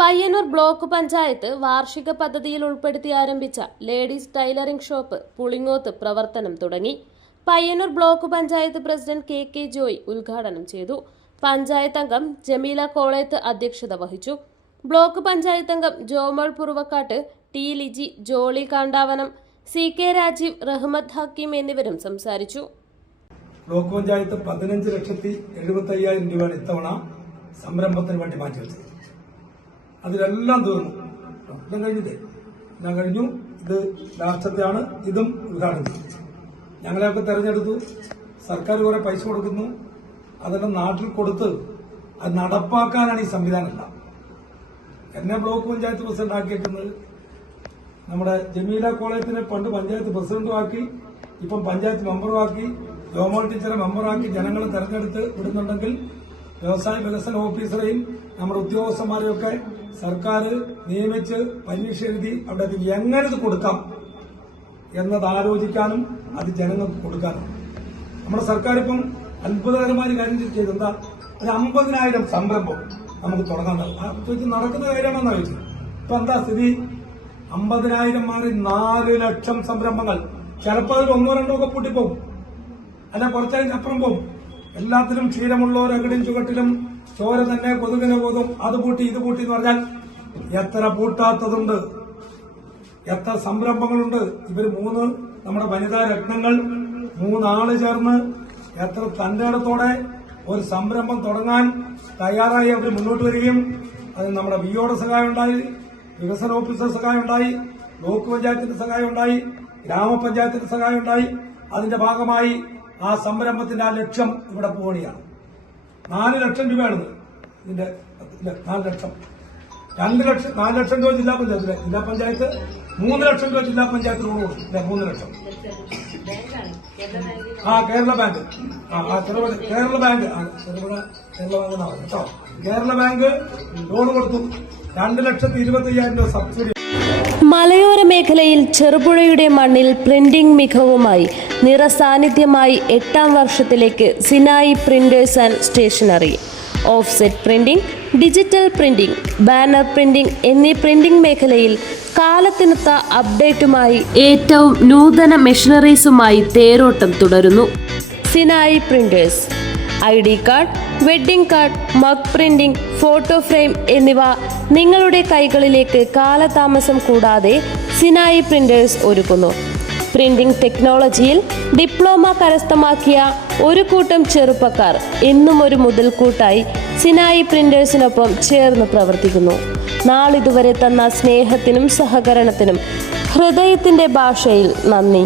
Payyanur block panchayat വാർഷിക പദ്ധതിയിൽ ഉൾപ്പെടുത്തി ആരംഭിച്ച ലേഡീസ് ടൈലറിംഗ് ഷോപ്പ് പുളിങ്ങോത്ത് പ്രവർത്തനം തുടങ്ങി. Payyanur block panchayat president K K Joy ഉദ്ഘാടനം ചെയ്തു. പഞ്ചായത്ത് അംഗം ജമീല കോളേത്ത് അധ്യക്ഷത വഹിച്ചു. ബ്ലോക്ക് പഞ്ചായത്ത് അംഗം Jomol Puravakkat T Liji Jolly Kandavanam C K Rajeev Rahmath Hakkim എന്നിവരും സംസാരിച്ചു. ബ്ലോക്ക് പഞ്ചായത്ത് പതിനഞ്ച് ലക്ഷത്തി എഴുപത്തി അയ്യായിരം രൂപയാണ് ഇത്തവണ സംരംഭത്തിന് വേണ്ടി മാറ്റിവെച്ചത്. അതിലെല്ലാം തീർന്നു. എല്ലാം കഴിഞ്ഞില്ലേ? എല്ലാം കഴിഞ്ഞു. ഇത് ലാസ്റ്റത്തെയാണ് ഇതും ഉദ്ഘാടനം ചെയ്തു ഞങ്ങളെയൊക്കെ തെരഞ്ഞെടുത്തു. സർക്കാർ കുറെ പൈസ കൊടുക്കുന്നു. അതെല്ലാം നാട്ടിൽ കൊടുത്ത് അത് നടപ്പാക്കാനാണ് ഈ സംവിധാനമെല്ലാം. എന്നെ ബ്ലോക്ക് പഞ്ചായത്ത് പ്രസിഡന്റ് ആക്കിയേക്കുന്നത് നമ്മുടെ ജമീല കോളേജിനെ പണ്ട് പഞ്ചായത്ത് പ്രസിഡന്റും ആക്കി ഇപ്പം പഞ്ചായത്ത് മെമ്പറും ആക്കി ജോമോൾ ടീച്ചറെ മെമ്പറാക്കി ജനങ്ങളെ തെരഞ്ഞെടുത്ത് വിടുന്നുണ്ടെങ്കിൽ വ്യവസായ വികസന ഓഫീസറെയും നമ്മുടെ ഉദ്യോഗസ്ഥന്മാരെയൊക്കെ സർക്കാർ നിയമിച്ച് പരീക്ഷ എഴുതി അവിടെ എങ്ങനെ കൊടുക്കാം എന്നത് ആലോചിക്കാനും അത് ജനങ്ങൾക്ക് കൊടുക്കാനും. നമ്മുടെ സർക്കാർ ഇപ്പം അത്ഭുതകരമായ കാര്യം ചെയ്തു. എന്താ? ഒരു അമ്പതിനായിരം സംരംഭം നമുക്ക് തുടങ്ങാൻ ചോദിച്ചു നടക്കുന്ന കാര്യമാണെന്നാ ചോദിച്ചു ഇപ്പൊ എന്താ സ്ഥിതി? അമ്പതിനായിരം മാറി നാല് ലക്ഷം സംരംഭങ്ങൾ. ചിലപ്പോൾ അതിൽ ഒന്നോ രണ്ടോ ഒക്കെ പൂട്ടിപ്പോവും അല്ല കുറച്ചതിന് അപ്പുറം പോവും എല്ലാത്തിലും ക്ഷീരമുള്ളവർ എവിടെയും ചുവട്ടിലും ചോര തന്നെ കൊതുകിന് കൊതും അത് പൂട്ടി ഇത് പൂട്ടി എന്ന് പറഞ്ഞാൽ എത്ര പൂട്ടാത്തതുണ്ട്. എത്ര സംരംഭങ്ങളുണ്ട്. ഇവർ മൂന്ന് നമ്മുടെ വനിതാ രത്നങ്ങൾ മൂന്നാൾ ചേർന്ന് എത്ര തന്റെ ഒരു സംരംഭം തുടങ്ങാൻ തയ്യാറായി അവർ മുന്നോട്ട് വരികയും അതിന് നമ്മുടെ വിയോടെ സഹായം ഉണ്ടായി വികസന ഓഫീസർ സഹായം ഉണ്ടായി ബ്ലോക്ക് പഞ്ചായത്തിന്റെ സഹായം ഉണ്ടായി ഗ്രാമപഞ്ചായത്തിന്റെ സഹായം ഉണ്ടായി. അതിന്റെ ഭാഗമായി ആ സംരംഭത്തിന്റെ ആ ലക്ഷ്യം ഇവിടെ പോണിയാണ് നാല് ലക്ഷം രൂപയാണ് ഇതിന്റെ നാല് ലക്ഷം. രണ്ട് ലക്ഷം നാല് ലക്ഷം രൂപ ജില്ലാ പഞ്ചായത്തിലെ ജില്ലാ പഞ്ചായത്ത് മൂന്ന് ലക്ഷം രൂപ ജില്ലാ പഞ്ചായത്ത് ലോൺ കൊടുക്കും മൂന്ന് ലക്ഷം. ആ കേരള ബാങ്ക്. ആ ചെറുപുഴ കേരള ബാങ്ക്. ആ ചെറുപുഴ കേരള ബാങ്ക് എന്നാണ് കേട്ടോ. കേരള ബാങ്ക് ലോൺ കൊടുത്തു. രണ്ട് ലക്ഷത്തി ഇരുപത്തി അയ്യായിരം രൂപ സബ്സിഡി. മലയോര മേഖലയിൽ ചെറുപുഴയുടെ മണ്ണിൽ പ്രിന്റിംഗ് മികവുമായി. നിറസാന്നിധ്യമായി എട്ടാം വർഷത്തിലേക്ക് Sinai printers and stationery. Offset printing digital printing banner printing എന്നീ പ്രിന്റിംഗ് മേഖലയിൽ കാലത്തിനൊത്ത അപ്ഡേറ്റുമായി ഏറ്റവും നൂതന മെഷീനറീസുമായി തേരോട്ടം തുടരുന്നു. Sinai printers I D card wedding card mug printing photo frame എന്നിവ നിങ്ങളുടെ കൈകളിലേക്ക് കാലതാമസം കൂടാതെ സിനായി പ്രിന്റേഴ്സ് ഒരുക്കുന്നു. പ്രിന്റിംഗ് ടെക്നോളജിയിൽ ഡിപ്ലോമ കരസ്ഥമാക്കിയ ഒരു കൂട്ടം ചെറുപ്പക്കാർ ഇന്നും ഒരു മുതൽക്കൂട്ടായി സിനായി പ്രിന്റേഴ്സിനൊപ്പം ചേർന്ന് പ്രവർത്തിക്കുന്നു. നാളിതുവരെ തന്ന സ്നേഹത്തിനും സഹകരണത്തിനും ഹൃദയത്തിന്റെ ഭാഷയിൽ നന്ദി.